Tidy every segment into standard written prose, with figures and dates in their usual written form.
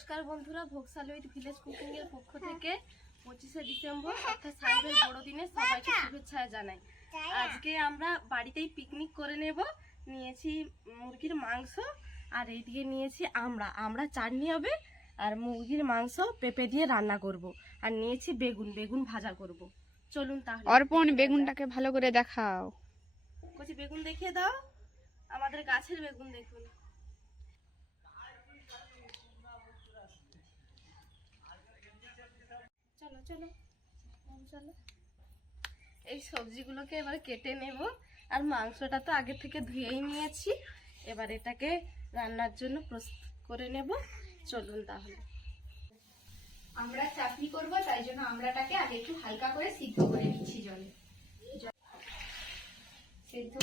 নমস্কার বন্ধুরা, ভোগসাল with village cooking এর পক্ষ থেকে 25শে ডিসেম্বর অর্থাৎ সাহেবের বড়দিনে সবাইকে শুভেচ্ছা জানাই। আজকে আমরা বাড়িতেই পিকনিক করে নেব। নিয়েছি মুরগির মাংস আর এইদিকে নিয়েছি আমরা চাটনি হবে আর মুরগির মাংস পেঁপে দিয়ে রান্না করব। আর নিয়েছি বেগুন ভাজা করব। চলুন তাহলে। অর্পণ, বেগুনটাকে ভালো করে দেখাও। কচি বেগুন দেখিয়ে দাও, আমাদের গাছের বেগুন দেখুন। চলো চলো চলো, এই সবজিগুলোকে এবার কেটে নেব। আর মাংসটা তো আগে থেকে ধুয়েই নিয়েছি, এবার এটাকে রান্নার জন্য প্রস্তুত করে নেব। চলুন তাহলে। আমরা চাটনি করব, তাই জন্য আমড়াটাকে আগে একটু হালকা করে সিদ্ধ করে নিচ্ছি জলে। সিদ্ধ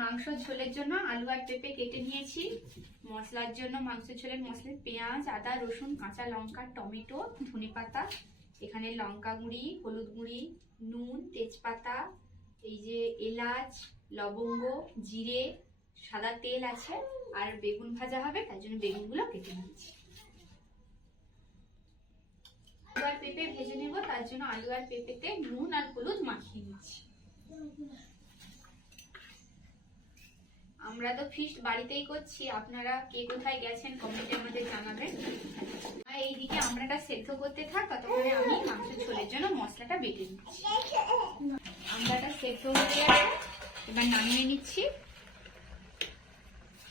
মাংস ঝোলের জন্য আলু আর পেঁপে কেটে নিয়েছি। মশলার জন্য মাংস ঝোলের মশলা পেঁয়াজ, আদা, রসুন, কাঁচা লঙ্কা, টমেটো, ধনেপাতা, এখানে লঙ্কা গুঁড়ি, হলুদ গুঁড়ি, নুন, তেজপাতা, এই যে এলাচ, লবঙ্গ, জিরে, সাদা তেল আছে। আর বেগুন ভাজা হবে, তাই জন্য বেগুনগুলো কেটে নিচ্ছি। আলু আর পেঁপে ভেজে নেব, তার জন্য আলু আর পেঁপেতে নুন আর হলুদ মাখিয়ে নিচ্ছি। আমরা তো ফিস্ট বাড়িতেই করছি, আপনারা কে কোথায় গেছেন কমেন্টে আমাদের জানাবেন। আর এইদিকে আমড়াটা সেদ্ধ করতে থাক, ততক্ষণে আমি মাংস ঝোলের জন্য মশলাটা বেটে নিচ্ছি। আমড়াটা সেদ্ধ হয়ে গেছে, এবার নামিয়ে নিচ্ছি।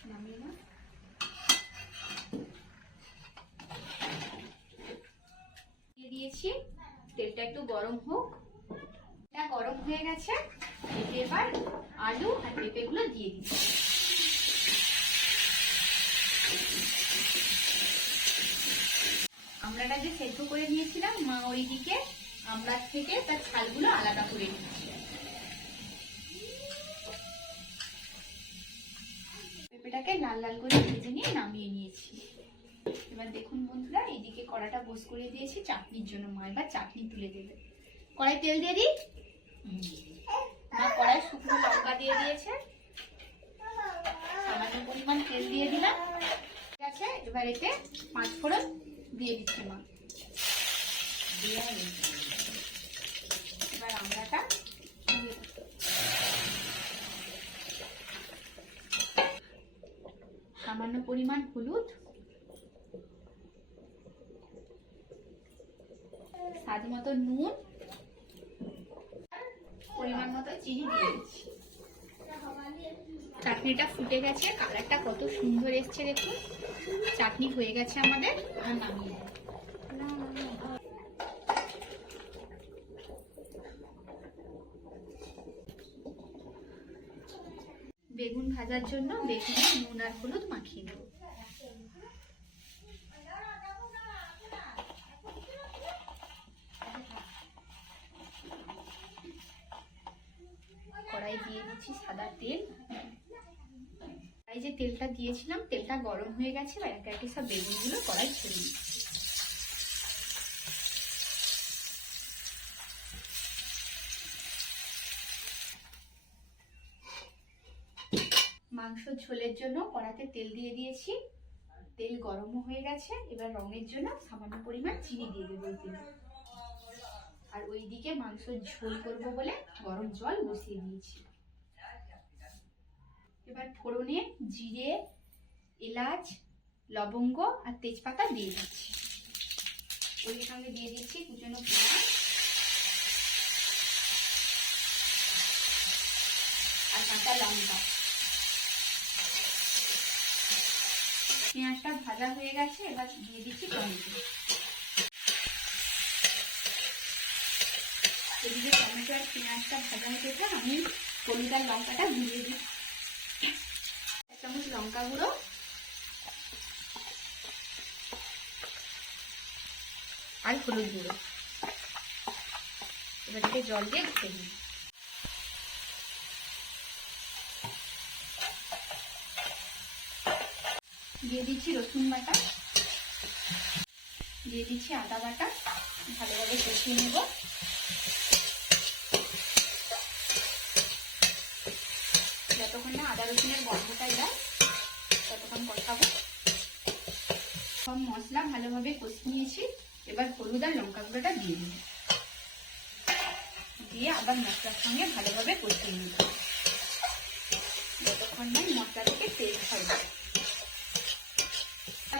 নামিয়ে না, দিয়ে দিয়েছি। তেলটা একটু গরম হোক। এটা গরম হয়ে গেছে, এবার আলু আর পেঁপে গুলো দিয়ে দিচ্ছি। আমড়াটা যে সেদ্ধ করে নিয়েছিলাম, মা ওইদিকে আমড়ার থেকে তার ছালগুলো আলাদা করে নিচ্ছে। পেঁপেটাকে লাল লাল করে ভেজে নিয়ে নামিয়ে নিয়েছি। এবার দেখুন বন্ধুরা, এইদিকে কড়াটা বস করে দিয়েছি চাটনির জন্য। মা এবার চাটনি তুলে দেবে। কড়াই তেল দিয়ে দিই। মা কড়াই শুকনো লঙ্কা দিয়ে দিয়েছে, সামান্য পরিমাণ তেল দিয়ে দিলাম। ঠিক আছে, এবার এতে 5 ফোড়ন দিয়ে দিচ্ছি মা। এবার আমড়াটা সামান্য পরিমাণ হলুদ, স্বাদ মতো নুন, পরিমাণ মতো চিনি দিয়ে দিচ্ছি। চাটনিটা ফুটে গেছে, কালারটা কত সুন্দর এসছে দেখুন। চাটনি হয়ে গেছে আমাদের, আর নামিয়ে দেব। বেগুন ভাজার জন্য বেগুনে নুন আর হলুদ মাখিয়ে নেব। কড়াই দিয়ে দিচ্ছি সাদা তেল। এই যে তেলটা দিয়েছিলাম, তেলটা গরম হয়ে গেছে, একে একে সব বেগুনগুলো কড়াই ছেড়ে দিচ্ছি। মাংস ঝোলের জন্য কড়াতে তেল দিয়ে দিয়েছি, তেল গরম হয়ে গেছে। এবার রঙের জন্য সামান্য পরিমাণ চিনি দিয়ে দেবো তেলে। আর ওইদিকে মাংস ঝোল করব বলে গরম জল বসিয়ে দিয়েছি। এবার ফোড়নে জিরে, এলাচ, লবঙ্গ আর তেজপাতা দিয়ে দিচ্ছি। ওই সঙ্গে দিয়ে দিচ্ছি কুচনো পেঁয়াজ আর কাঁচা লঙ্কা। পেঁয়াজটা ভাজা হয়ে গেছে, এবার দিয়ে দিচ্ছি টমেটো। এদিকে টমেটো আর পেঁয়াজটা ভাজা হতে থাক, আমি হলুদ আর লঙ্কাটা গুঁড়িয়ে দিই। 1 চামচ লঙ্কা গুঁড়ো, আর হলুদ গুঁড়ো। এবার থেকে জল দিয়ে ধুয়ে নিই। দিয়ে দিচ্ছি রসুন বাটা, দিয়ে দিচ্ছি আদা বাটা। ভালোভাবে কষিয়ে নেব। যতক্ষণ না আদা রসুনের গন্ধটা যায় ততক্ষণ কষাবো। সব মশলা ভালোভাবে কষিয়ে নিয়েছি। এবার হলুদ আর লঙ্কা গুঁড়োটা দিয়ে দিই, দিয়ে আবার মশলার সঙ্গে ভালোভাবে কষিয়ে নিই যতক্ষণ না মশলা থেকে তেল ছাড়বে।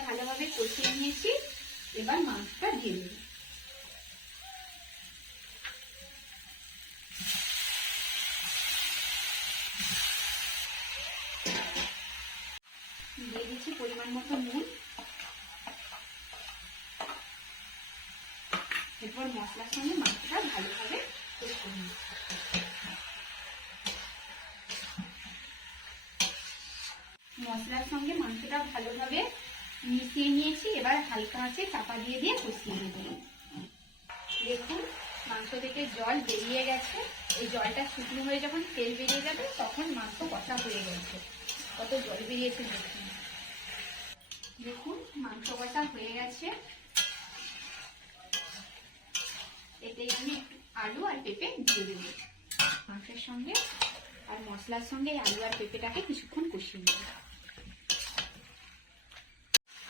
ভালোভাবে কষিয়ে নিয়েছি, এবার মাংসটা দিয়ে দিই। দিয়ে দিচ্ছি পরিমাণ মতো নুন। এরপর মশলার সঙ্গে মাংসটা ভালোভাবে কষিয়ে নিই। মশলার সঙ্গে মাংসটা ভালোভাবে মিশিয়ে নিয়েছি, এবার হালকা আঁচে চাপা দিয়ে দিয়ে কষিয়ে নেব। দেখুন মাংস থেকে জল বেরিয়ে গেছে। এই জলটা শুকনো হয়ে যখন তেল বেরিয়ে যাবে তখন মাংস কষা হয়ে গেছে। কত জল বেরিয়েছে দেখুন। দেখুন মাংস কষা হয়ে গেছে। এতে আমি একটু আলু আর পেঁপে দিয়ে দেব মাংসের সঙ্গে, আর মশলার সঙ্গে আলু আর পেঁপেটাকে কিছুক্ষণ কষিয়ে নেব।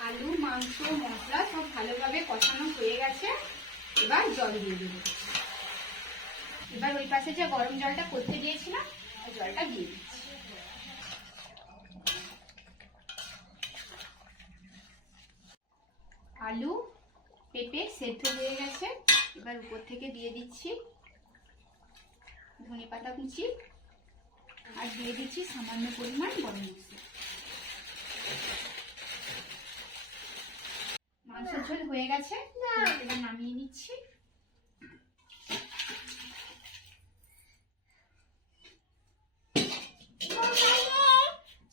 আলু, মাংস, মশলা সব ভালোভাবে কষানো হয়ে গেছে। এবার জল দিয়ে দেব। এবার ওই পাশে যে গরম জলটা করতে দিয়েছিলাম ওই জলটা দিয়ে দিচ্ছি। আলু পেঁপে সেদ্ধ হয়ে গেছে। এবার উপর থেকে দিয়ে দিচ্ছি ধনেপাতা কুচি, আর দিয়ে দিচ্ছি সামান্য পরিমাণ গরম মশলা। মাংসের ঝোল হয়ে গেছে, এবার নামিয়ে নিচ্ছি।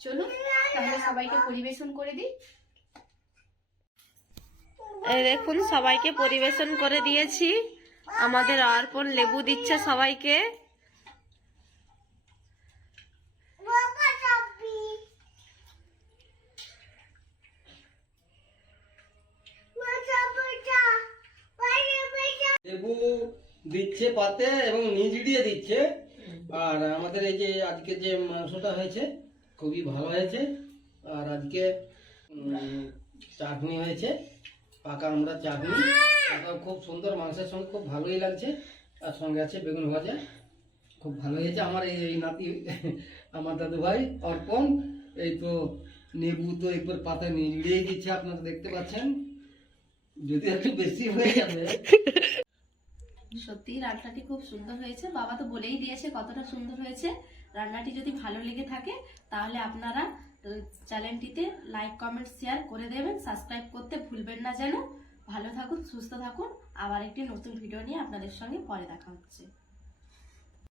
চলুন তাহলে সবাইকে পরিবেশন করে দিই। এই দেখুন সবাইকে পরিবেশন করে দিয়েছি। আমাদের অর্পণ লেবু দিচ্ছে সবাইকে। লেবু দিচ্ছে পাতে এবং নিচড়িয়ে দিচ্ছে। আর আমাদের এই যে আজকে যে মাংসটা হয়েছে খুবই ভালো হয়েছে। আর আজকে চাটনি হয়েছে, পাকা আমরা চাটনি, খুব সুন্দর, মাংসের সঙ্গে খুব ভালোই লাগছে। আর সঙ্গে আছে বেগুন ভাজা, খুব ভালো হয়েছে। আমার এই নাতি আমার দাদু ভাই অর্পণ এই তো লেবু তো একবার পাতা নিড়িয়ে দিচ্ছে, আপনারা দেখতে পাচ্ছেন। যদি একটু বেশি হয়ে যাবে। সত্যি রান্নাটি খুব সুন্দর হয়েছে। বাবা তো বলেই দিয়েছে কতটা সুন্দর হয়েছে। রান্নাটি যদি ভালো লেগে থাকে তাহলে আপনারা চ্যানেলটিতে লাইক, কমেন্ট, শেয়ার করে দেবেন। সাবস্ক্রাইব করতে ভুলবেন না যেন। ভালো থাকুন, সুস্থ থাকুন। আবার একটি নতুন ভিডিও নিয়ে আপনাদের সঙ্গে পরে দেখা হচ্ছে।